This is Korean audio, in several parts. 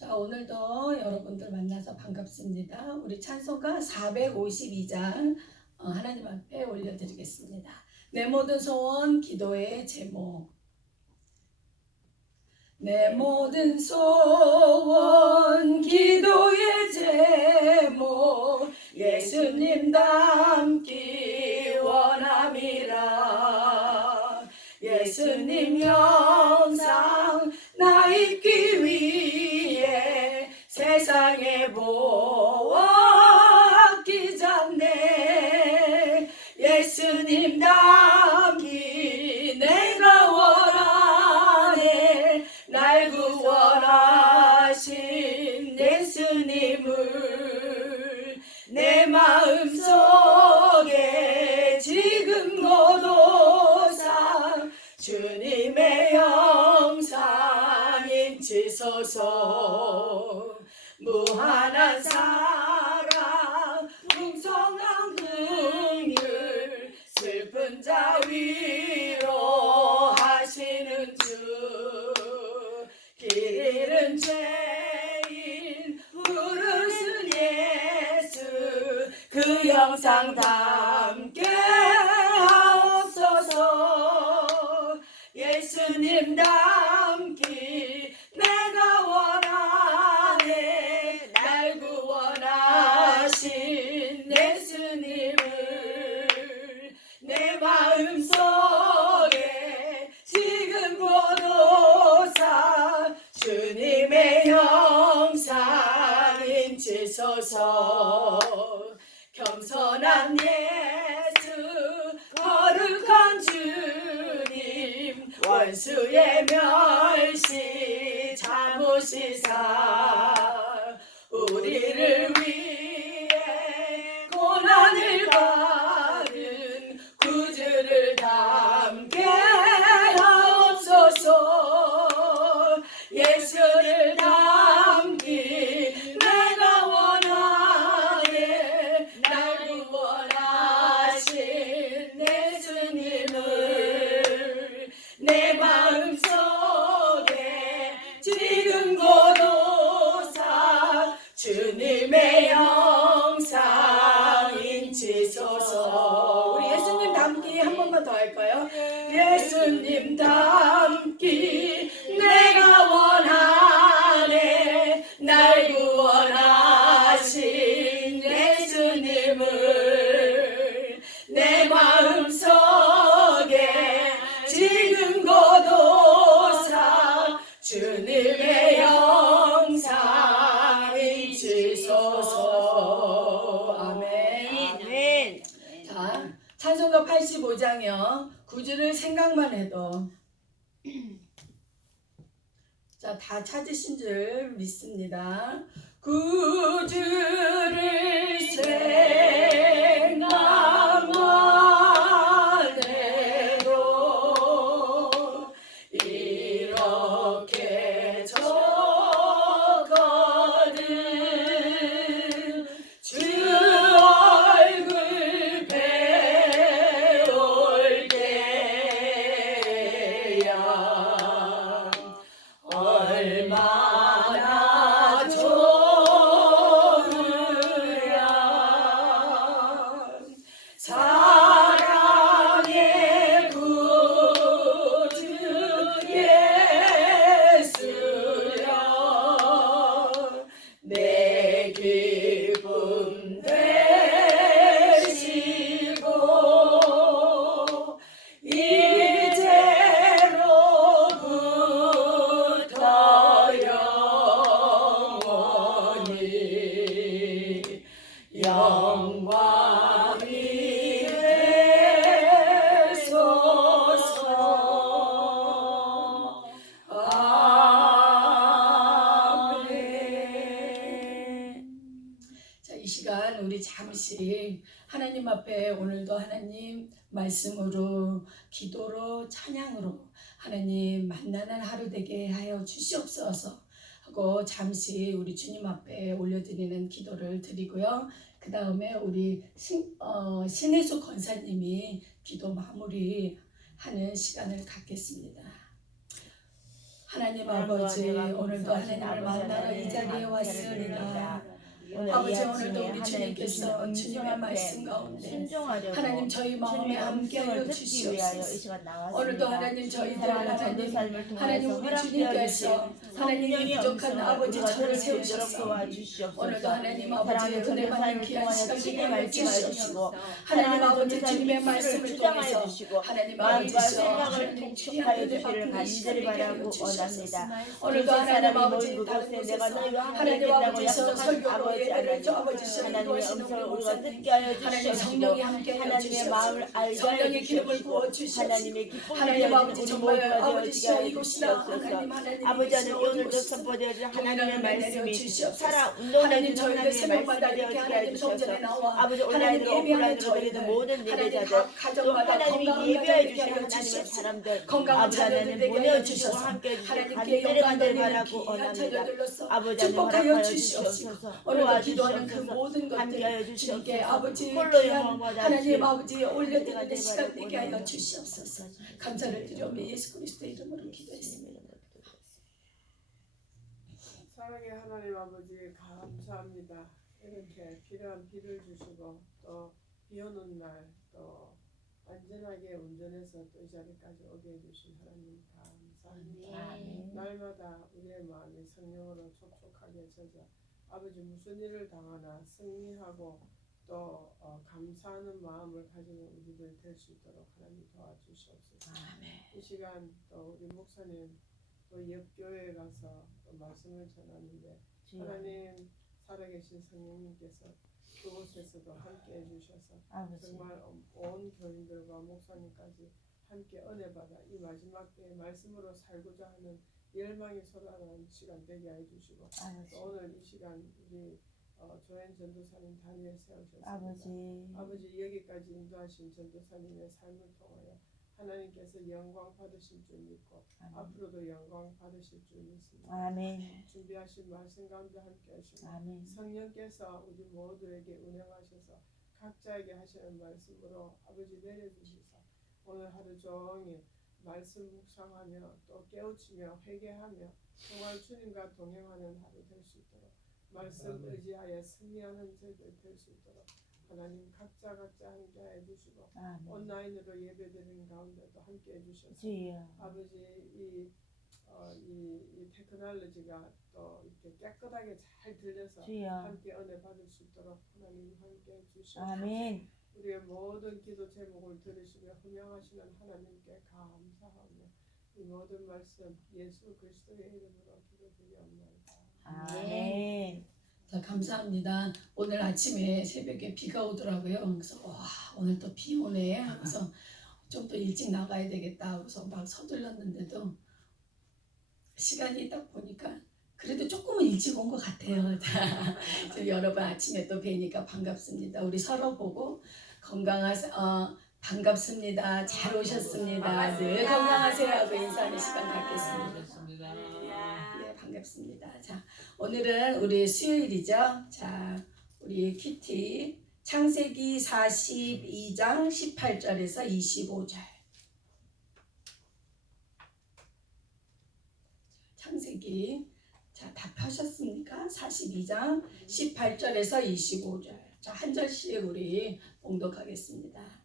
자, 오늘도 여러분들 만나서 반갑습니다. 우리 찬송가 452장 하나님 앞에 올려드리겠습니다. 내 모든 소원 기도의 제목. 내 모든 소원 기도의 제목 예수님 닮기 원함이라. 예수님 영상 나 입기 위해 세상에 보았기 전에 예수님 닮기 내가 원하네. 날 구원하신 예수님을 내 마음속에 지금 고도상 주님의 영상 인치소서. 무한한 사랑 풍성한 긍휼 슬픈 자 위로하시는 주. 길 잃은 죄인 부르신 예수 그 영상 담게 하옵소서. 예수님 닮기 내가 원하네. 날 구원하신 예수님을 내 마음속에 지금 고도상 주님의 영상 인치소서. 겸손한 예수 거룩한 주님 원수의 멸시 참으시사 우리를 위해 고난을 받은 구주를 담게 하옵소서. 예수를 담기 내가 원하네. 날 구원하신 예수님을 내 마음속에 지금 고도상 주님의 영상 인치소서. 우리 예수님 닮기 한 번만 더 할까요? 예수님 닮기 내가 원하네. 날 구원하신 예수님을 내 마음속에 지금 고도상 주님의 영상 인치소서. 아멘. 자, 찬송가 85장이요. 구주를 생각만 해도. 자, 다 찾으신 줄 믿습니다. 구주를 생각만 해도 이렇게 좋거든. 주 얼굴 배울 때야 얼마나 좋으랴. 사랑의 구주 예수여 내 기쁨 되시고 이제로부터 영원히 영광이 되소서. 아멘. 자, 이 시간 우리 잠시 하나님 앞에 오늘도 하나님 말씀으로 기도로 찬양으로 하나님 만나는 하루 되게 하여 주시옵소서 하고 잠시 우리 주님 앞에 올려드리는 기도를 드리고요. 그 다음에 우리 신혜수 권사님이 기도 마무리하는 시간을 갖겠습니다. 하나님 아버지 오늘도 하나님을 만나러 이 자리에 왔으리라. 아버지 오늘도 우리 주님께서 주님의 말씀 가운데 하나님 저희 마음에 함께하여 주시옵소서. 오늘도 하나님 저희들 하나님 우리 주님께서 하나님이 부족한 아버지 저를 세우셨소. 오늘도 하나님 아버지 은혜만을 귀한 시간 되게 하여 주시옵시고 하나님 아버지 주님의 말씀을 통해서 하나님 아버지 생각을 통촉하여 주시기를 간절히 바라고 원합니다. 오늘도 하나님 아버지 다른 곳에서 하나님 아버지서 설교로 예배를 주 아버지서 하나님의 음성을 우리가 듣게 하여 하나님 주시옵시고 성령이 함께 하여 하나님의 마음을 주시옵시고 알게 성령의 하여 기름을 주시옵시고 부어 주시옵시고 하나님의 기쁨을 하나님 아버지 우리 정말 모두가 아버지시여 되어지게 하여 이곳이나 주시옵소서. 하나님 아버지 하나님 오늘도 이곳이나 선포되어진 동일한 하나님의 은혜 말씀이 내려주시옵소서. 살아 하나님 운동되는 저희들 하나님의 새벽마다 말씀이 이렇게 되어지게 하나님 하여 성전에 주셔서 나와 아버지 하나님 온라인으로 예배하는 오프라인으로 저희들 드리는 모든 하나님 예배자들 각 또 가정마다 하나님이 건강한 예배해 가정 되게 주시는 하여 하나님의 주시옵소서. 사람들 건강한 아버지 하나님 자녀들 되게 하여 보내주시고 주셔서 함께 해주시고 하나님께 간절히 간절히 영광 바라고 받는 귀한 원합니다. 자녀들로서 아버지 하나님 축복하여 허락하여 주시옵시고 주시옵소서. 오늘도 기도하는 그 도와주시옵소서. 모든 함께하여 것들 주님께 주시옵소서. 아버지 홀로 귀한 영광받아 하나님 주시옵소서. 아버지 올려드리는 간절히 시간 바라고 되게 하여 원합니다. 주시옵소서. 감사를 드리오며 예수 그리스도의 이름으로 기도했습니다. 사랑의 하나님 아버지 감사합니다. 이렇게 필요한 비를 주시고 또 비오는 날 또 안전하게 운전해서 또 이 자리까지 오게 해주신 하나님 감사합니다. 날마다 우리의 마음이 성령으로 촉촉하게 젖어 아버지 무슨 일을 당하나 승리하고 또 감사하는 마음을 가지는 우리들 될 수 있도록 하나님 도와주시옵소서. 이 시간 또 우리 목사님 또 옆 교회에 가서 또 말씀을 전하는데 하나님 살아계신 성령님께서 그곳에서도 함께 해주셔서 정말 온 교인들과 목사님까지 함께 은혜 받아 이 마지막 때에 말씀으로 살고자 하는 열망이 솟아나는 시간 되게 해주시고 또 오늘 이 시간 우리 조엔 전도사님 단위에 세우셨습니다. 아버지 여기까지 인도하신 전도사님의 삶을 통하여 하나님께서 영광 받으실 줄 믿고 앞으로도 영광 받으실 줄 믿습니다. 아멘. 준비하신 말씀 가운데 함께 하시고 아멘. 성령께서 우리 모두에게 운행하셔서 각자에게 하시는 말씀으로 아버지 내려주시사 오늘 하루 종일 말씀 묵상하며 또 깨우치며 회개하며 정말 주님과 동행하는 하루 될 수 있도록 말씀 의지하여 승리하는 저희들 될 수 있도록 하나님 각자 함께 해주시고 온라인으로 예배드리는 가운데도 함께 해주셔서 아버지 이 테크놀로지가 또 이렇게 깨끗하게 잘 들려서 함께 은혜 받을 수 있도록 하나님 함께 해주시옵소서. 아멘. 우리의 모든 기도 제목을 들으시며 훈양하시는 하나님께 감사하며 이 모든 말씀 예수 그리스도의 이름으로 기도드리옵나이다. 아멘. 자, 감사합니다. 오늘 아침에 새벽에 비가 오더라고요. 그래서 와 오늘 또 비 오네. 그래서 좀 더 일찍 나가야 되겠다. 그래서 막 서둘렀는데도 시간이 딱 보니까 그래도 조금은 일찍 온 것 같아요. 여러분 아침에 또 뵈니까 반갑습니다. 우리 서로 보고 반갑습니다. 잘 오셨습니다. 늘 건강하세요 하고 인사하는 시간 갖겠습니다. 네, 반갑습니다. 자, 오늘은 우리 수요일이죠. 자, 우리 키티 창세기 42장 18절에서 25절. 창세기 자, 다 펴셨습니까? 42장 18절에서 25절. 자, 한 절씩 우리 봉독하겠습니다.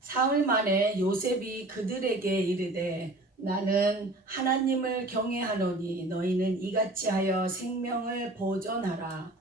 사흘 만에 요셉이 그들에게 이르되 나는 하나님을 경외하노니 너희는 이같이 하여 생명을 보존하라.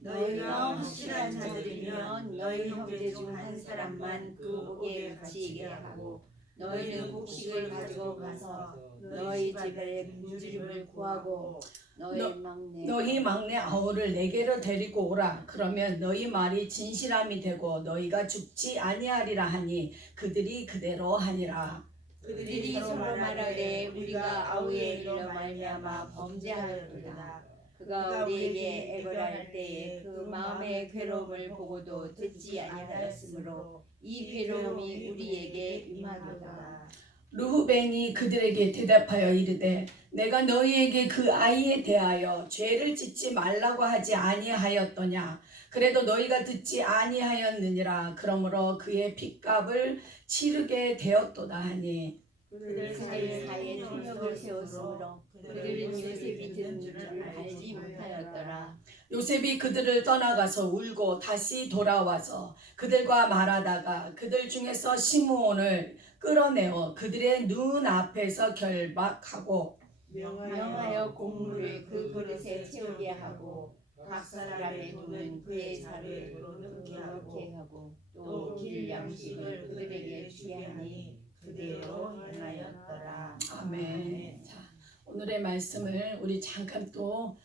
너희가 확실한 자들이면 너희 형제 중 한 사람만 그 옥에 갇히게 하고 너희는 곡식을 가지고 가서 너희 집에 굶주림을 구하고 너희 막내 아우를 내게로 데리고 오라. 그러면 너희 말이 진실함이 되고 너희가 죽지 아니하리라 하니 그들이 그대로 하니라. 그들이 서로 말하되 우리가 아우의 일로 말미암아 범죄하였도다. 그가 우리에게 애걸할 때에 그 마음의 괴로움을 보고도 듣지 아니하였으므로 이 괴로움이 우리에게 임하도다. 르후벤이 그들에게 대답하여 이르되 내가 너희에게 그 아이에 대하여 죄를 짓지 말라고 하지 아니하였더냐. 그래도 너희가 듣지 아니하였느니라. 그러므로 그의 핏값을 치르게 되었도다 하니 그들 사이에 통역을 세웠으므로 그들은 요셉이 듣는 줄 알지 못하였더라. 요셉이 그들을 떠나가서 울고 다시 돌아와서 그들과 말하다가 그들 중에서 시므온을 끌어내어 그들의 눈 앞에서 결박하고 명하여 곡물을 그 그릇에 채우게 하고 각 사람의 돈은 그의 자루로 넣게 하고 또 길 양식을 그들에게 주게 하니 그대로 행하였더라. 아멘. 자, 오늘의 말씀을 우리 잠깐 또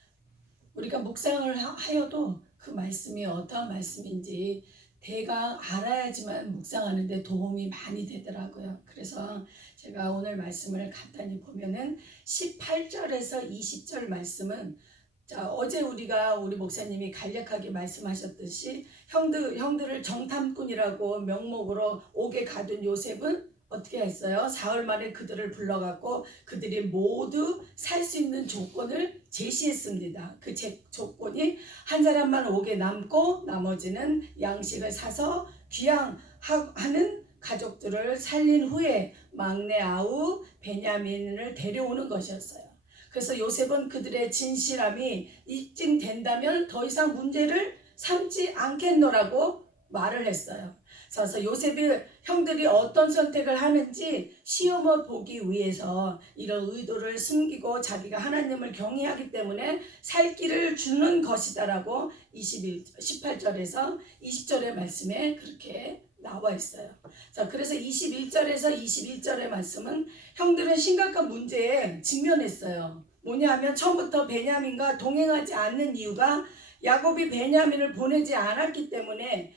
우리가 묵상을 하여도 그 말씀이 어떠한 말씀인지 대강 알아야지만 묵상하는데 도움이 많이 되더라고요. 그래서 제가 오늘 말씀을 간단히 보면은 18절에서 20절 말씀은 자, 어제 우리 목사님이 간략하게 말씀하셨듯이 형들을 정탐꾼이라고 명목으로 옥에 가둔 요셉은 어떻게 했어요? 사흘 만에 그들을 불러갖고 그들이 모두 살 수 있는 조건을 제시했습니다. 그 조건이 한 사람만 옥에 남고 나머지는 양식을 사서 귀향하는 가족들을 살린 후에 막내 아우 베냐민을 데려오는 것이었어요. 그래서 요셉은 그들의 진실함이 입증된다면 더 이상 문제를 삼지 않겠노라고 말을 했어요. 그래서 요셉이 형들이 어떤 선택을 하는지 시험을 보기 위해서 이런 의도를 숨기고 자기가 하나님을 경외하기 때문에 살 길을 주는 것이다라고 18절에서 20절의 말씀에 그렇게 나와 있어요. 자, 그래서 21절에서 22절의 말씀은 형들은 심각한 문제에 직면했어요. 뭐냐 하면 처음부터 베냐민과 동행하지 않는 이유가 야곱이 베냐민을 보내지 않았기 때문에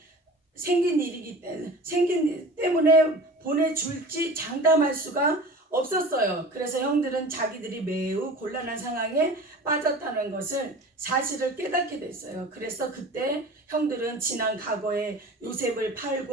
생긴 때문에 보내줄지 장담할 수가 없었어요. 그래서 형들은 자기들이 매우 곤란한 상황에 빠졌다는 것을 사실을 깨닫게 됐어요. 그래서 그때 형들은 지난 과거에 요셉을 팔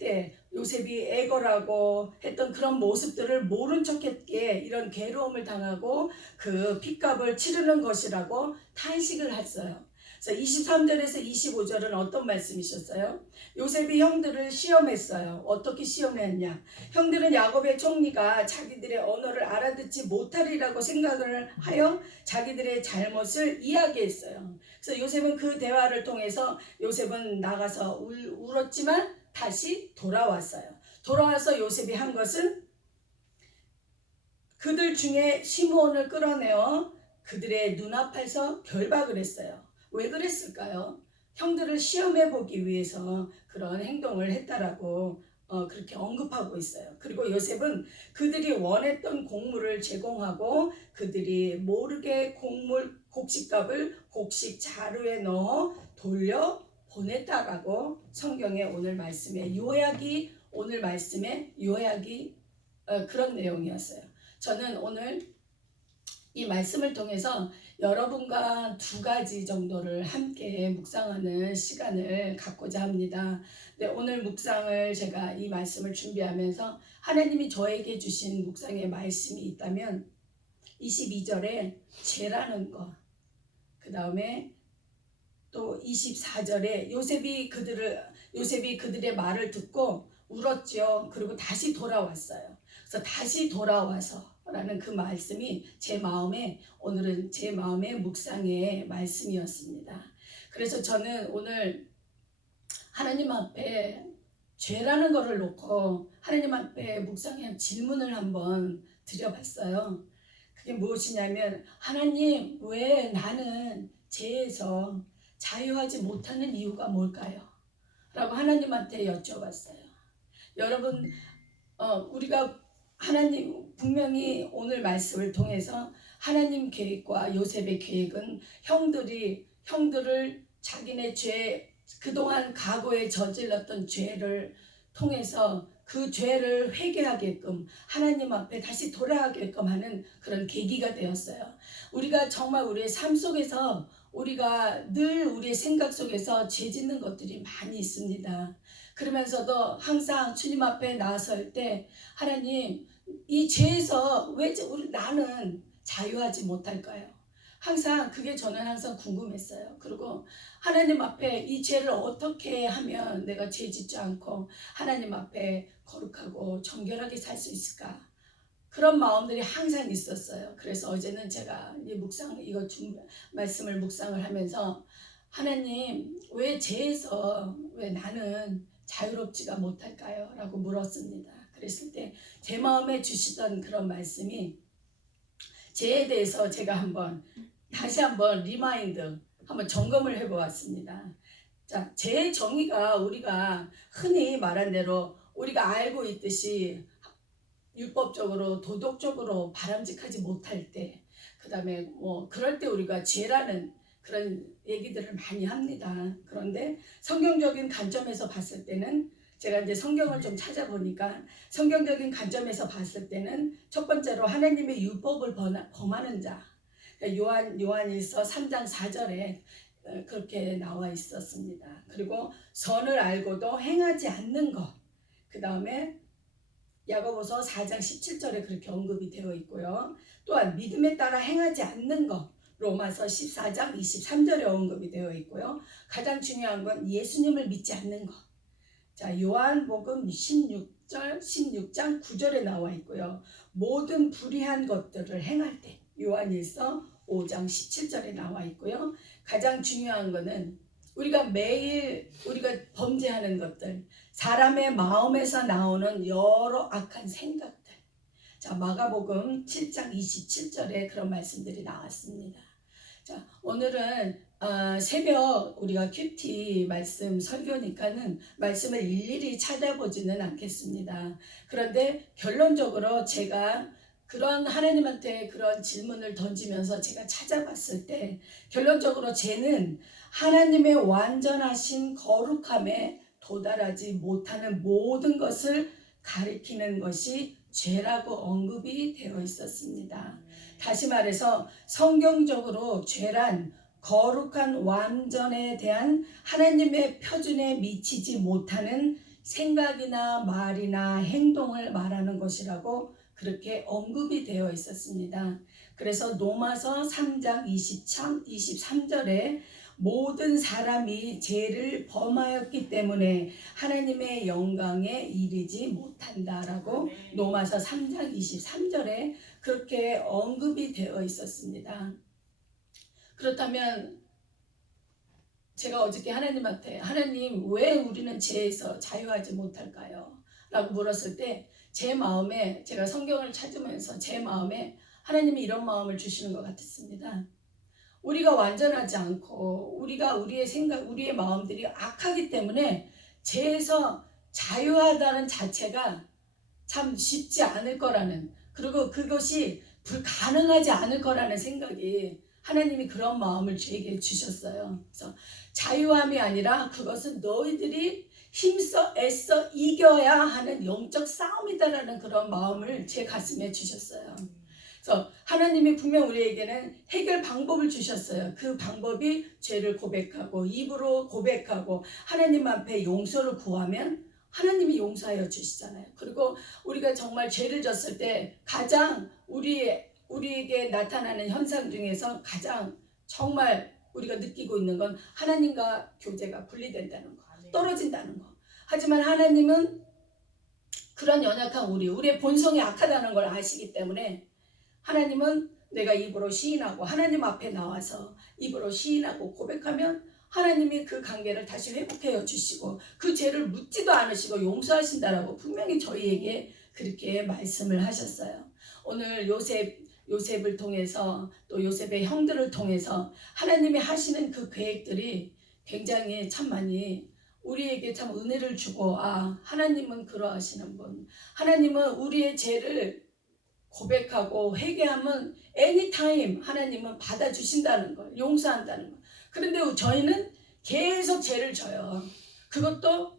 때 요셉이 애걸하고 했던 그런 모습들을 모른 척했기에 이런 괴로움을 당하고 그 핏값을 치르는 것이라고 탄식을 했어요. 23절에서 25절은 어떤 말씀이셨어요? 요셉이 형들을 시험했어요. 어떻게 시험했냐? 형들은 야곱의 총리가 자기들의 언어를 알아듣지 못하리라고 생각을 하여 자기들의 잘못을 이야기했어요. 그래서 요셉은 그 대화를 통해서 요셉은 나가서 울었지만 다시 돌아왔어요. 돌아와서 요셉이 한 것은 그들 중에 시므온을 끌어내어 그들의 눈앞에서 결박을 했어요. 왜 그랬을까요? 형들을 시험해 보기 위해서 그런 행동을 했다라고 그렇게 언급하고 있어요. 그리고 요셉은 그들이 원했던 곡물을 제공하고 그들이 모르게 곡식값을 곡식 자루에 넣어 돌려 보냈다라고 성경의 오늘 말씀의 요약이 그런 내용이었어요. 저는 오늘 이 말씀을 통해서 여러분과 두 가지 정도를 함께 묵상하는 시간을 갖고자 합니다. 네, 오늘 묵상을 제가 이 말씀을 준비하면서 하나님이 저에게 주신 묵상의 말씀이 있다면 22절에 죄라는 것, 그 다음에 또 24절에 요셉이 그들의 말을 듣고 울었죠. 그리고 다시 돌아왔어요. 그래서 다시 돌아와서 라는 그 말씀이 오늘은 제 마음의 묵상의 말씀이었습니다. 그래서 저는 오늘 하나님 앞에 죄라는 것을 놓고 하나님 앞에 묵상의 질문을 한번 드려봤어요. 그게 무엇이냐면 하나님, 왜 나는 죄에서 자유하지 못하는 이유가 뭘까요? 라고 하나님한테 여쭤봤어요. 여러분, 우리가 하나님 분명히 오늘 말씀을 통해서 하나님 계획과 요셉의 계획은 형들을 자기네 그동안 과거에 저질렀던 죄를 통해서 그 죄를 회개하게끔 하나님 앞에 다시 돌아가게끔 하는 그런 계기가 되었어요. 우리가 정말 우리의 삶 속에서 우리가 늘 우리의 생각 속에서 죄 짓는 것들이 많이 있습니다. 그러면서도 항상 주님 앞에 나설 때 하나님, 이 죄에서 왜 나는 자유하지 못할까요? 항상 그게 저는 항상 궁금했어요. 그리고 하나님 앞에 이 죄를 어떻게 하면 내가 죄 짓지 않고 하나님 앞에 거룩하고 정결하게 살 수 있을까? 그런 마음들이 항상 있었어요. 그래서 어제는 제가 이 말씀을 묵상을 하면서 하나님, 왜 죄에서 왜 나는 자유롭지가 못할까요? 라고 물었습니다. 그랬을 때 제 마음에 주시던 그런 말씀이, 죄에 대해서 제가 다시 한번 리마인드, 한번 점검을 해보았습니다. 자, 죄의 정의가 우리가 흔히 말한 대로 우리가 알고 있듯이 율법적으로 도덕적으로 바람직하지 못할 때, 그 다음에 뭐 그럴 때 우리가 죄라는 그런 얘기들을 많이 합니다. 그런데 성경적인 관점에서 봤을 때는, 제가 이제 성경을 좀 찾아보니까 성경적인 관점에서 봤을 때는 첫 번째로 하나님의 율법을 범하는 자, 요한일서 3장 4절에 그렇게 나와 있었습니다. 그리고 선을 알고도 행하지 않는 것, 그 다음에 야고보서 4장 17절에 그렇게 언급이 되어 있고요. 또한 믿음에 따라 행하지 않는 것, 로마서 14장 23절에 언급이 되어 있고요. 가장 중요한 건 예수님을 믿지 않는 것. 자, 요한복음 16장 9절에 나와 있고요. 모든 불의한 것들을 행할 때, 요한일서 5장 17절에 나와 있고요. 가장 중요한 거는 우리가 매일 우리가 범죄하는 것들, 사람의 마음에서 나오는 여러 악한 생각들. 자, 마가복음 7장 27절에 그런 말씀들이 나왔습니다. 자, 오늘은 새벽 우리가 큐티 말씀 설교니까는 말씀을 일일이 찾아보지는 않겠습니다. 그런데 결론적으로 제가 그런 하나님한테 그런 질문을 던지면서 제가 찾아봤을 때, 결론적으로 죄는 하나님의 완전하신 거룩함에 도달하지 못하는 모든 것을 가리키는 것이 죄라고 언급이 되어 있었습니다. 다시 말해서 성경적으로 죄란 거룩한 완전에 대한 하나님의 표준에 미치지 못하는 생각이나 말이나 행동을 말하는 것이라고 그렇게 언급이 되어 있었습니다. 그래서 로마서 3장 23절에 모든 사람이 죄를 범하였기 때문에 하나님의 영광에 이르지 못한다라고 로마서 3장 23절에 그렇게 언급이 되어 있었습니다. 그렇다면 제가 어저께 하나님한테, 하나님 왜 우리는 죄에서 자유하지 못할까요? 라고 물었을 때 제 마음에, 제가 성경을 찾으면서 제 마음에 하나님이 이런 마음을 주시는 것 같았습니다. 우리가 완전하지 않고 우리의 생각, 우리의 마음들이 악하기 때문에 죄에서 자유하다는 자체가 참 쉽지 않을 거라는, 그리고 그것이 불가능하지 않을 거라는 생각이, 하나님이 그런 마음을 저에게 주셨어요. 그래서 자유함이 아니라 그것은 너희들이 힘써 애써 이겨야 하는 영적 싸움이다라는 그런 마음을 제 가슴에 주셨어요. 그래서 하나님이 분명 우리에게는 해결 방법을 주셨어요. 그 방법이 죄를 고백하고 입으로 고백하고 하나님 앞에 용서를 구하면 하나님이 용서하여 주시잖아요. 그리고 우리가 정말 죄를 졌을 때 가장 우리에게 나타나는 현상 중에서 가장 정말 우리가 느끼고 있는 건 하나님과 교제가 분리된다는 거, 떨어진다는 거. 하지만 하나님은 그런 연약한 우리의 본성이 악하다는 걸 아시기 때문에 하나님은 내가 입으로 시인하고 하나님 앞에 나와서 입으로 시인하고 고백하면 하나님이 그 관계를 다시 회복해 주시고 그 죄를 묻지도 않으시고 용서하신다라고 분명히 저희에게 그렇게 말씀을 하셨어요. 오늘 요셉을 통해서 또 요셉의 형들을 통해서 하나님이 하시는 그 계획들이 굉장히 참 많이 우리에게 참 은혜를 주고, 하나님은 그러하시는 분, 하나님은 우리의 죄를 고백하고 회개하면 anytime 하나님은 받아주신다는 걸, 용서한다는 걸. 그런데 저희는 계속 죄를 져요. 그것도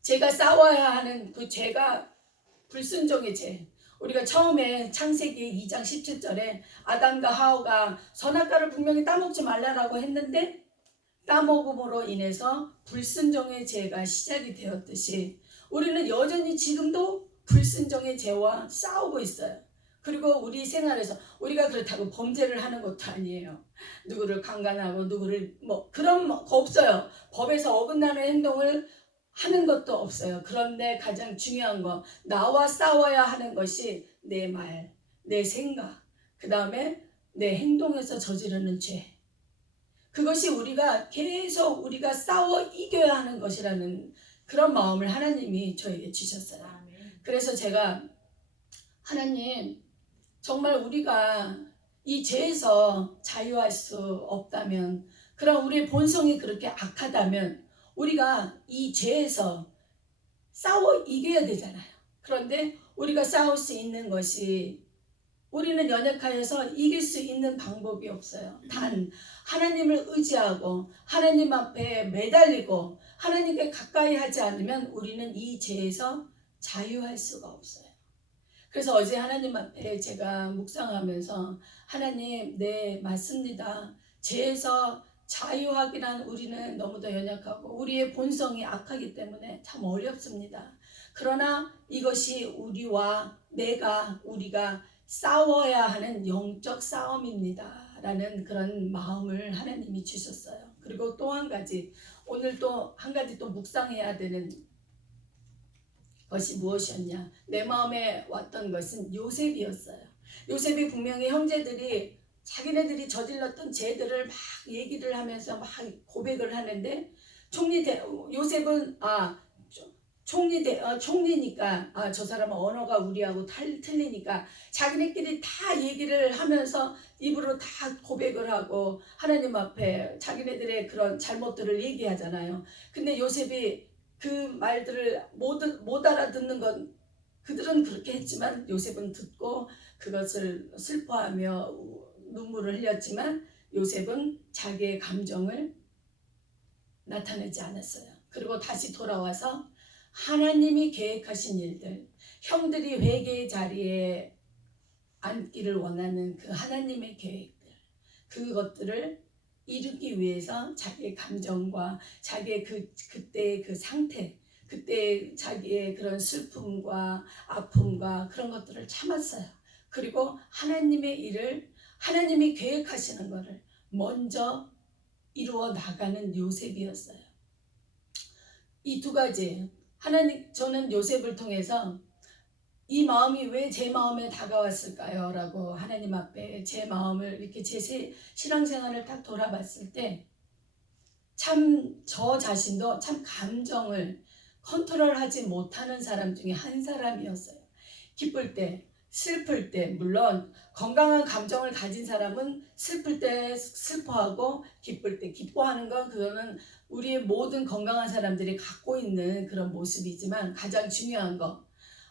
제가 싸워야 하는 그 죄가 불순종의 죄. 우리가 처음에 창세기 2장 17절에 아담과 하와가 선악과를 분명히 따먹지 말라라고 했는데 따먹음으로 인해서 불순종의 죄가 시작이 되었듯이 우리는 여전히 지금도 불순종의 죄와 싸우고 있어요. 그리고 우리 생활에서 우리가 그렇다고 범죄를 하는 것도 아니에요. 누구를 강간하고 누구를 뭐 그런 거 없어요. 법에서 어긋나는 행동을 하는 것도 없어요. 그런데 가장 중요한 거, 나와 싸워야 하는 것이 내 말, 내 생각, 그 다음에 내 행동에서 저지르는 죄. 그것이 우리가 계속 우리가 싸워 이겨야 하는 것이라는 그런 마음을 하나님이 저에게 주셨어요. 그래서 제가 하나님, 정말 우리가 이 죄에서 자유할 수 없다면, 그럼 우리의 본성이 그렇게 악하다면 우리가 이 죄에서 싸워 이겨야 되잖아요. 그런데 우리가 싸울 수 있는 것이, 우리는 연약하여서 이길 수 있는 방법이 없어요. 단 하나님을 의지하고 하나님 앞에 매달리고 하나님께 가까이 하지 않으면 우리는 이 죄에서 자유할 수가 없어요. 그래서 어제 하나님 앞에 제가 묵상하면서 하나님, 네 맞습니다. 죄에서 자유하기란 우리는 너무도 연약하고 우리의 본성이 악하기 때문에 참 어렵습니다. 그러나 이것이 우리가 싸워야 하는 영적 싸움입니다 라는 그런 마음을 하나님이 주셨어요. 그리고 또 한 가지, 오늘 또 한 가지 또 묵상해야 되는 것이 무엇이었냐, 내 마음에 왔던 것은 요셉이었어요. 요셉이 분명히 형제들이 자기네들이 저질렀던 죄들을 막 얘기를 하면서 막 고백을 하는데, 요셉은 총리니까 저 사람은 언어가 우리하고 틀리니까 자기네끼리 다 얘기를 하면서 입으로 다 고백을 하고 하나님 앞에 자기네들의 그런 잘못들을 얘기하잖아요. 근데 요셉이 그 말들을 못 알아듣는 건, 그들은 그렇게 했지만 요셉은 듣고 그것을 슬퍼하며 눈물을 흘렸지만 요셉은 자기의 감정을 나타내지 않았어요. 그리고 다시 돌아와서 하나님이 계획하신 일들, 형들이 회개의 자리에 앉기를 원하는 그 하나님의 계획들, 그것들을 이루기 위해서 자기의 감정과 자기의 그때의 그 상태, 그때 자기의 그런 슬픔과 아픔과 그런 것들을 참았어요. 그리고 하나님의 일을, 하나님이 계획하시는 것을 먼저 이루어 나가는 요셉이었어요. 이 두 가지, 저는 요셉을 통해서 이 마음이 왜 제 마음에 다가왔을까요? 라고 하나님 앞에 제 마음을 이렇게 제 신앙생활을 딱 돌아봤을 때 참 저 자신도 참 감정을 컨트롤하지 못하는 사람 중에 한 사람이었어요. 기쁠 때, 슬플 때, 물론 건강한 감정을 가진 사람은 슬플 때 슬퍼하고 기쁠 때 기뻐하는 건, 그거는 우리의 모든 건강한 사람들이 갖고 있는 그런 모습이지만, 가장 중요한 거,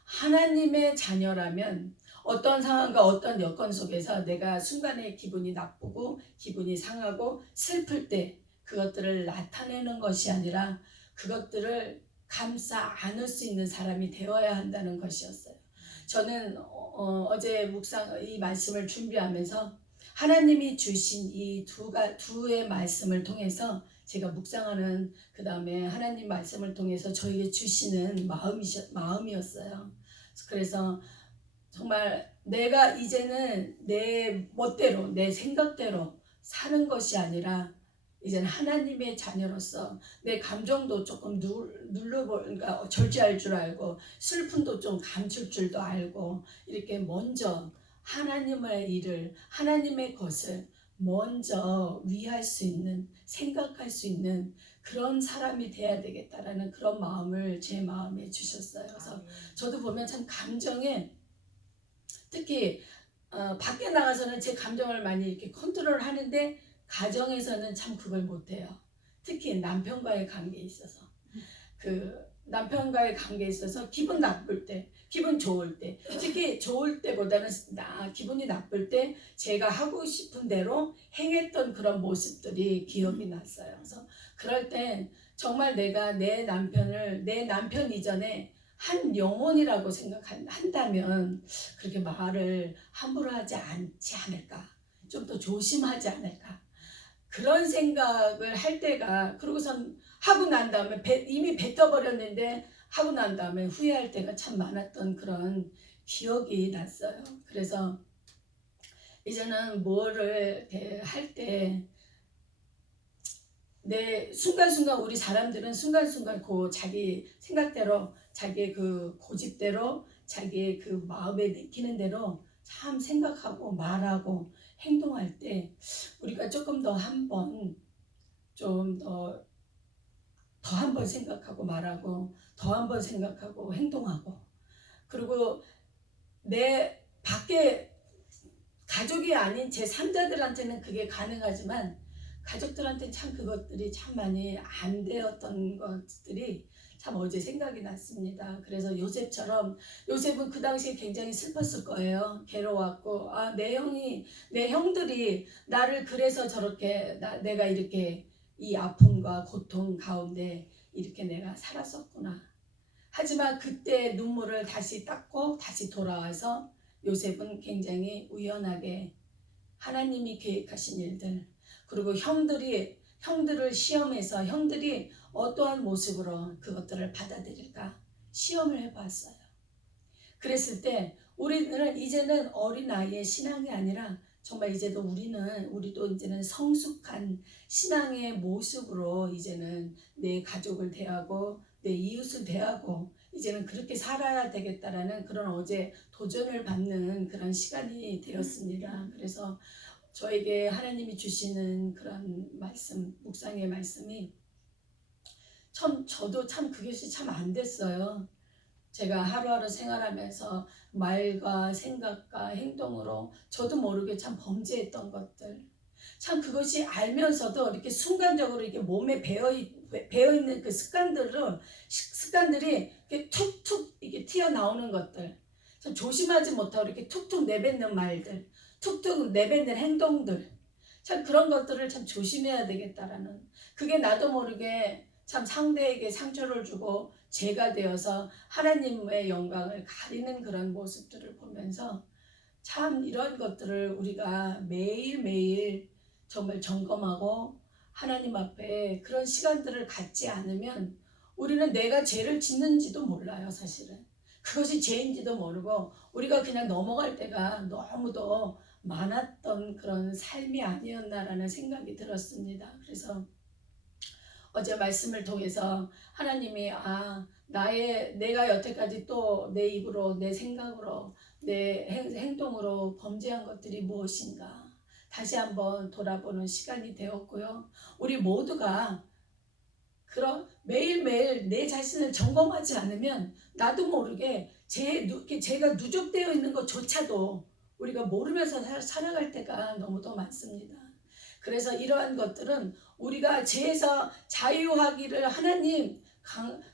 하나님의 자녀라면 어떤 상황과 어떤 여건 속에서 내가 순간에 기분이 나쁘고 기분이 상하고 슬플 때 그것들을 나타내는 것이 아니라 그것들을 감싸 안을 수 있는 사람이 되어야 한다는 것이었어요. 저는 어제 이 말씀을 준비하면서 하나님이 주신 이 두의 말씀을 통해서 제가 묵상하는, 그 다음에 하나님 말씀을 통해서 저에게 주시는 마음이었어요. 그래서 정말 내가 이제는 내 멋대로, 내 생각대로 사는 것이 아니라 이제는 하나님의 자녀로서 내 감정도 조금 그러니까 절제할 줄 알고, 슬픔도 좀 감출 줄도 알고, 이렇게 먼저 하나님의 일을, 하나님의 것을 먼저 위할 수 있는, 생각할 수 있는 그런 사람이 돼야 되겠다라는 그런 마음을 제 마음에 주셨어요. 그래서 저도 보면 참 감정에, 특히 밖에 나가서는 제 감정을 많이 이렇게 컨트롤 하는데 가정에서는 참 그걸 못해요. 특히 남편과의 관계에 있어서, 남편과의 관계에 있어서 기분 나쁠 때, 기분 좋을 때, 특히 좋을 때보다는 기분이 나쁠 때 제가 하고 싶은 대로 행했던 그런 모습들이 기억이 났어요. 그래서 그럴 땐 정말 내가 내 남편 이전에 한 영혼이라고 생각한다면 그렇게 말을 함부로 하지 않지 않을까, 좀 더 조심하지 않을까, 그런 생각을 할 때가, 그러고선 하고 난 다음에 이미 뱉어버렸는데 하고 난 다음에 후회할 때가 참 많았던 그런 기억이 났어요. 그래서 이제는 뭐를 할 때 내 순간순간 우리 사람들은 순간순간 그 자기 생각대로 자기의 그 고집대로 자기의 그 마음에 내키는 대로 참 생각하고 말하고 행동할 때 우리가 조금 더 한번 좀 더 한 번 생각하고 말하고 더 한 번 생각하고 행동하고 그리고 내 밖에 가족이 아닌 제3자들한테는 그게 가능하지만 가족들한테는 참 그것들이 참 많이 안 되었던 것들이 참 어제 생각이 났습니다. 그래서 요셉은 그 당시에 굉장히 슬펐을 거예요. 괴로웠고 내 형들이 나를 그래서 저렇게 내가 이렇게 이 아픔과 고통 가운데 이렇게 내가 살았었구나. 하지만 그때 눈물을 다시 닦고 다시 돌아와서 요셉은 굉장히 우연하게 하나님이 계획하신 일들 그리고 형들을 시험해서 형들이 어떠한 모습으로 그것들을 받아들일까 시험을 해봤어요. 그랬을 때 우리는 이제는 어린아이의 신앙이 아니라 정말 우리도 이제는 성숙한 신앙의 모습으로 이제는 내 가족을 대하고 내 이웃을 대하고 이제는 그렇게 살아야 되겠다라는 그런 어제 도전을 받는 그런 시간이 되었습니다. 그래서 저에게 하나님이 주시는 그런 말씀, 묵상의 말씀이 저도 참 그것이 참 안 됐어요. 제가 하루하루 생활하면서 말과 생각과 행동으로 저도 모르게 참 범죄했던 것들 참 그것이 알면서도 이렇게 순간적으로 이렇게 몸에 배어있는 그 습관들이 이렇게 툭툭 이렇게 튀어나오는 것들 참 조심하지 못하고 이렇게 툭툭 내뱉는 말들 툭툭 내뱉는 행동들 참 그런 것들을 참 조심해야 되겠다라는 그게 나도 모르게 참 상대에게 상처를 주고 죄가 되어서 하나님의 영광을 가리는 그런 모습들을 보면서 참 이런 것들을 우리가 매일매일 정말 점검하고 하나님 앞에 그런 시간들을 갖지 않으면 우리는 내가 죄를 짓는지도 몰라요. 사실은 그것이 죄인지도 모르고 우리가 그냥 넘어갈 때가 너무도 많았던 그런 삶이 아니었나라는 생각이 들었습니다. 그래서 어제 말씀을 통해서 하나님이 내가 여태까지 또 내 입으로 내 생각으로 내 행동으로 범죄한 것들이 무엇인가 다시 한번 돌아보는 시간이 되었고요. 우리 모두가 그런 매일매일 내 자신을 점검하지 않으면 나도 모르게 죄가 누적되어 있는 것조차도 우리가 모르면서 살아갈 때가 너무도 많습니다. 그래서 이러한 것들은 우리가 죄에서 자유하기를 하나님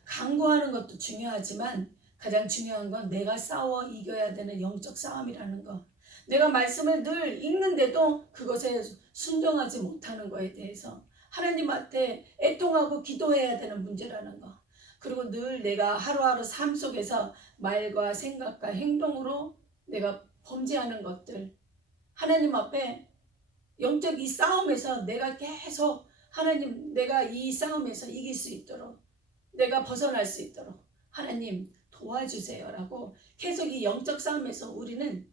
간구하는 것도 중요하지만 가장 중요한 건 내가 싸워 이겨야 되는 영적 싸움이라는 것. 내가 말씀을 늘 읽는데도 그것에 순종하지 못하는 것에 대해서 하나님한테 애통하고 기도해야 되는 문제라는 것. 그리고 늘 내가 하루하루 삶 속에서 말과 생각과 행동으로 내가 범죄하는 것들 하나님 앞에 영적 이 싸움에서 내가 계속 하나님 내가 이 싸움에서 이길 수 있도록 내가 벗어날 수 있도록 하나님 도와주세요 라고 계속 이 영적 싸움에서 우리는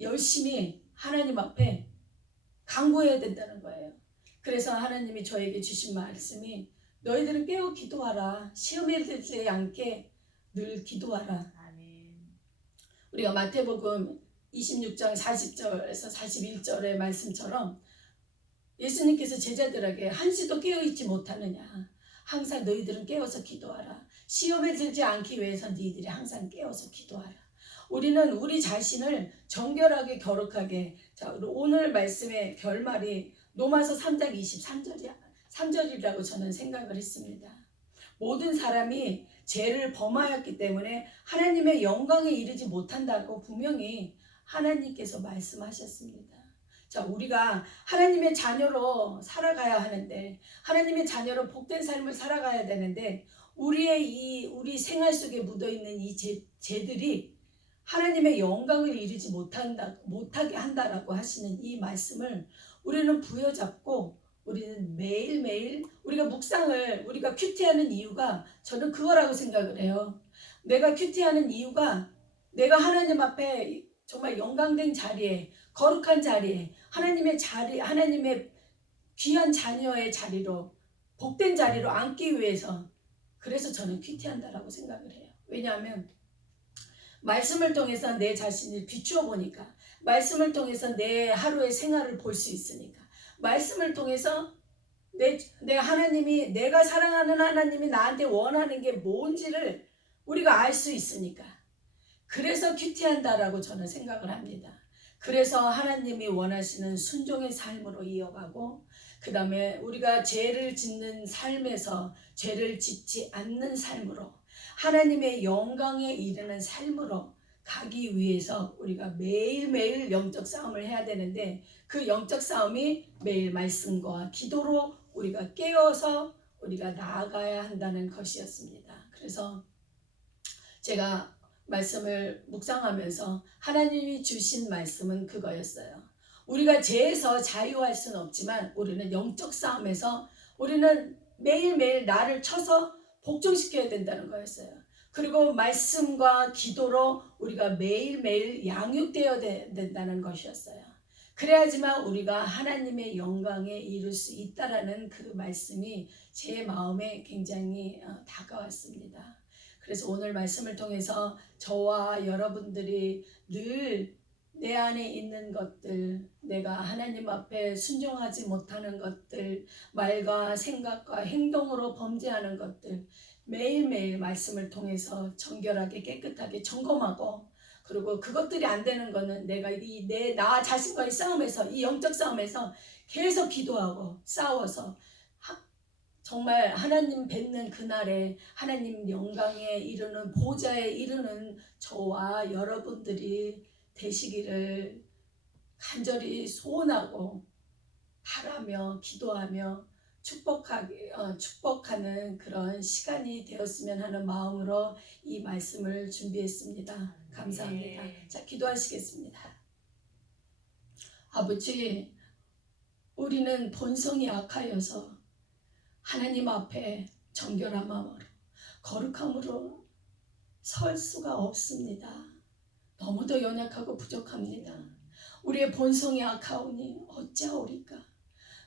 열심히 하나님 앞에 간구해야 된다는 거예요. 그래서 하나님이 저에게 주신 말씀이 너희들은 깨어 기도하라. 시험에 들지 않게 늘 기도하라. 아멘. 우리가 마태복음 26장 40절에서 41절의 말씀처럼 예수님께서 제자들에게 한시도 깨어있지 못하느냐. 항상 너희들은 깨어서 기도하라. 시험에 들지 않기 위해서 너희들이 항상 깨어서 기도하라. 우리는 우리 자신을 정결하게 거룩하게 오늘 말씀의 결말이 로마서 3장 23절이라고 저는 생각을 했습니다. 모든 사람이 죄를 범하였기 때문에 하나님의 영광에 이르지 못한다고 분명히 하나님께서 말씀하셨습니다. 자, 우리가 하나님의 자녀로 살아가야 하는데 하나님의 자녀로 복된 삶을 살아가야 되는데 우리 생활 속에 묻어있는 이 죄들이 하나님의 영광을 이루지 못하게 한다라고 하시는 이 말씀을 우리는 부여잡고 우리는 매일매일 우리가 묵상을 우리가 큐티하는 이유가 저는 그거라고 생각을 해요. 내가 큐티하는 이유가 내가 하나님 앞에 정말 영광된 자리에, 거룩한 자리에, 하나님의 자리, 하나님의 귀한 자녀의 자리로, 복된 자리로 앉기 위해서, 그래서 저는 큐티한다라고 생각을 해요. 왜냐하면 말씀을 통해서 내 자신을 비추어 보니까, 말씀을 통해서 내 하루의 생활을 볼 수 있으니까, 말씀을 통해서 내 하나님이, 내가 사랑하는 하나님이 나한테 원하는 게 뭔지를 우리가 알 수 있으니까, 그래서 큐티한다라고 저는 생각을 합니다. 그래서 하나님이 원하시는 순종의 삶으로 이어가고, 그 다음에 우리가 죄를 짓는 삶에서 죄를 짓지 않는 삶으로, 하나님의 영광에 이르는 삶으로 가기 위해서 우리가 매일매일 영적 싸움을 해야 되는데, 그 영적 싸움이 매일 말씀과 기도로 우리가 깨어서 우리가 나아가야 한다는 것이었습니다. 그래서 제가 말씀을 묵상하면서 하나님이 주신 말씀은 그거였어요. 우리가 죄에서 자유할 수는 없지만 우리는 영적 싸움에서 우리는 매일매일 나를 쳐서 복종시켜야 된다는 거였어요. 그리고 말씀과 기도로 우리가 매일매일 양육되어야 된다는 것이었어요. 그래야지만 우리가 하나님의 영광에 이룰 수 있다라는 그 말씀이 제 마음에 굉장히 다가왔습니다. 그래서 오늘 말씀을 통해서 저와 여러분들이 늘 내 안에 있는 것들, 내가 하나님 앞에 순종하지 못하는 것들, 말과 생각과 행동으로 범죄하는 것들, 매일매일 말씀을 통해서 정결하게 깨끗하게 점검하고, 그리고 그것들이 안 되는 거는 내가 나 자신과의 싸움에서, 이 영적 싸움에서 계속 기도하고 싸워서 정말 하나님 뵙는 그날에 하나님 영광에 이르는, 보좌에 이르는 저와 여러분들이 되시기를 간절히 소원하고 바라며 기도하며 축복하는 그런 시간이 되었으면 하는 마음으로 이 말씀을 준비했습니다. 감사합니다. 자, 기도하시겠습니다. 아버지, 우리는 본성이 악하여서 하나님 앞에 정결한 마음으로, 거룩함으로 설 수가 없습니다. 너무도 연약하고 부족합니다. 우리의 본성이 악하오니 어찌하오리까.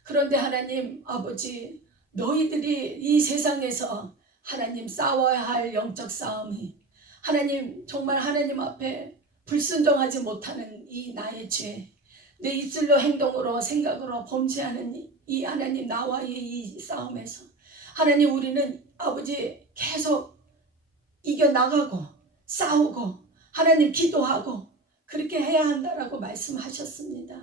그런데 하나님 아버지, 너희들이 이 세상에서 하나님 싸워야 할 영적 싸움이, 하나님 정말 하나님 앞에 불순종하지 못하는 이 나의 죄, 내 입술로 행동으로 생각으로 범죄하는 이 하나님 나와의 이 싸움에서 하나님 우리는 아버지 계속 이겨나가고 싸우고 하나님 기도하고 그렇게 해야 한다라고 말씀하셨습니다.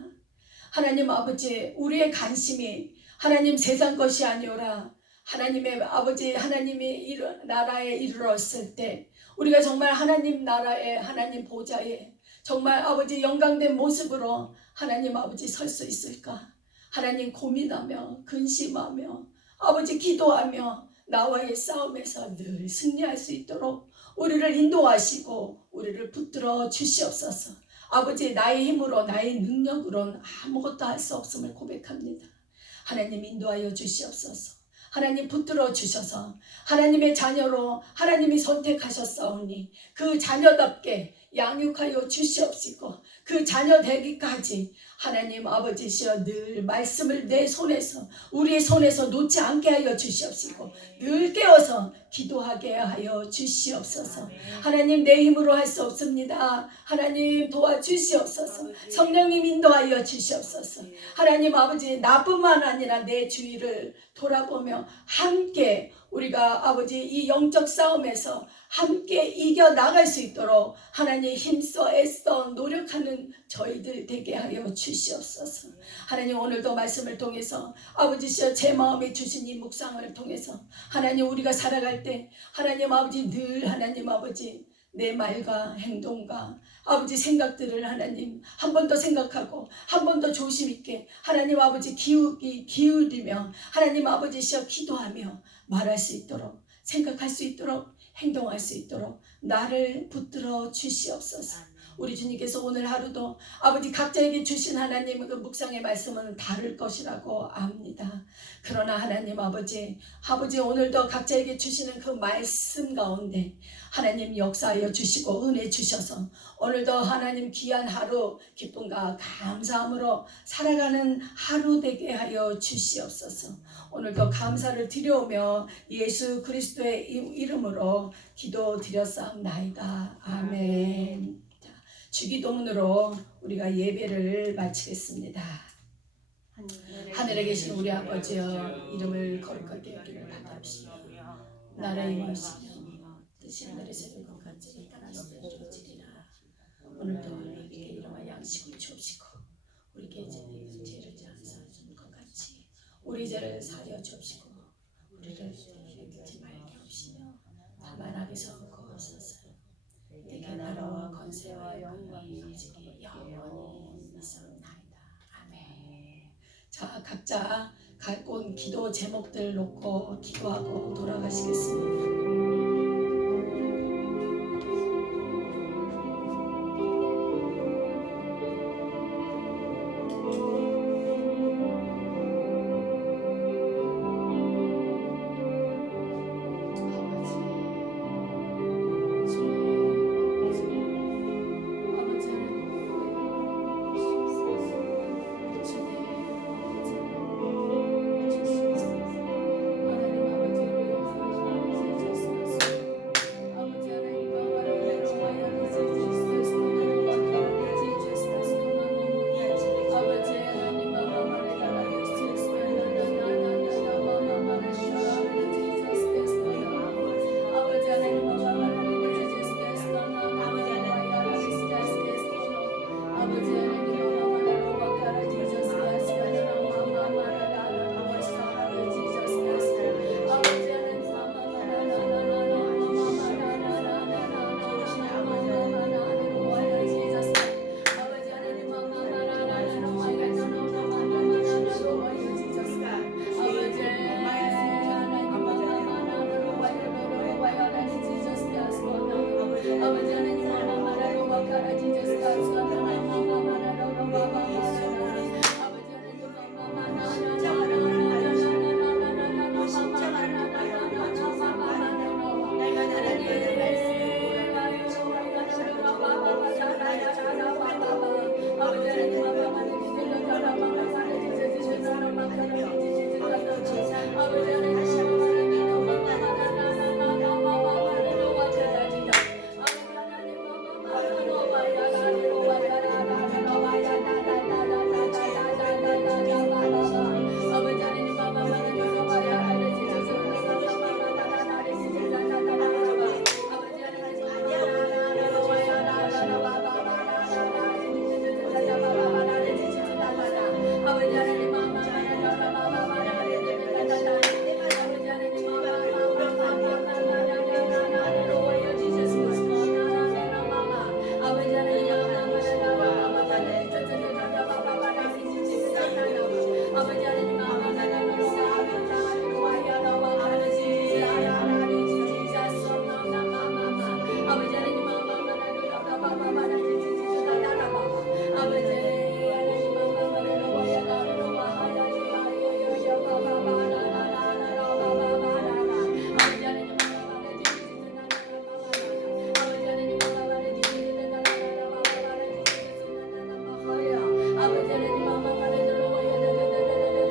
하나님 아버지, 우리의 관심이 하나님 세상 것이 아니오라 하나님의 아버지, 하나님의 나라에 이르렀을 때 우리가 정말 하나님 나라에, 하나님 보좌에 정말 아버지 영광된 모습으로 하나님 아버지 설 수 있을까? 하나님 고민하며 근심하며 아버지 기도하며 나와의 싸움에서 늘 승리할 수 있도록 우리를 인도하시고 우리를 붙들어 주시옵소서. 아버지, 나의 힘으로 나의 능력으로는 아무것도 할 수 없음을 고백합니다. 하나님 인도하여 주시옵소서. 하나님 붙들어 주셔서 하나님의 자녀로 하나님이 선택하셨사오니 그 자녀답게 양육하여 주시옵시고 그 자녀 되기까지 하나님 아버지시여 늘 말씀을 내 손에서 우리의 손에서 놓지 않게 하여 주시옵시고 늘 깨어서 기도하게 하여 주시옵소서. 하나님 내 힘으로 할 수 없습니다. 하나님 도와주시옵소서. 성령님 인도하여 주시옵소서. 하나님 아버지, 나뿐만 아니라 내 주위를 돌아보며 함께 우리가 아버지 이 영적 싸움에서 함께 이겨나갈 수 있도록 하나님 힘써 애써 노력하는 저희들 되게 하여 주시옵소서. 하나님 오늘도 말씀을 통해서 아버지시여 제 마음에 주신 이 묵상을 통해서 하나님 우리가 살아갈 때 하나님 아버지 늘 하나님 아버지 내 말과 행동과 아버지 생각들을 하나님 한 번 더 생각하고 한 번 더 조심 있게 하나님 아버지 기울이며 하나님 아버지시여 기도하며 말할 수 있도록 생각할 수 있도록 행동할 수 있도록 나를 붙들어 주시옵소서. 우리 주님께서 오늘 하루도 아버지 각자에게 주신 하나님 그 묵상의 말씀은 다를 것이라고 압니다. 그러나 하나님 아버지 오늘도 각자에게 주시는 그 말씀 가운데 하나님 역사하여 주시고 은혜 주셔서 오늘도 하나님 귀한 하루 기쁨과 감사함으로 살아가는 하루 되게 하여 주시옵소서. 오늘도 감사를 드려오며 예수 그리스도의 이름으로 기도드렸사옵나이다. 아멘. 자, 주기도문으로 우리가 예배를 마치겠습니다. 하늘에 계신 우리 아버지여, 이름을 거룩하게 여기를 받아옵시며 나라의 임하시며 뜻이 하늘에서 이룬 것 같이 땅에서도 이루어지리라. 오늘도 우리에게 일용할 양식을 주옵시고 우리에게 죄를 지하사 주는 것 같이 우리 죄를 사하여 주옵시고 우리를 내키지 말게 하옵시며 다만 악에서 구하옵소서. 내게 나라와 권세와 영광이 영원히 있사옵나이다. 아멘. 자, 각자 갖고 온 기도 제목들 놓고 기도하고 돌아가시겠습니다.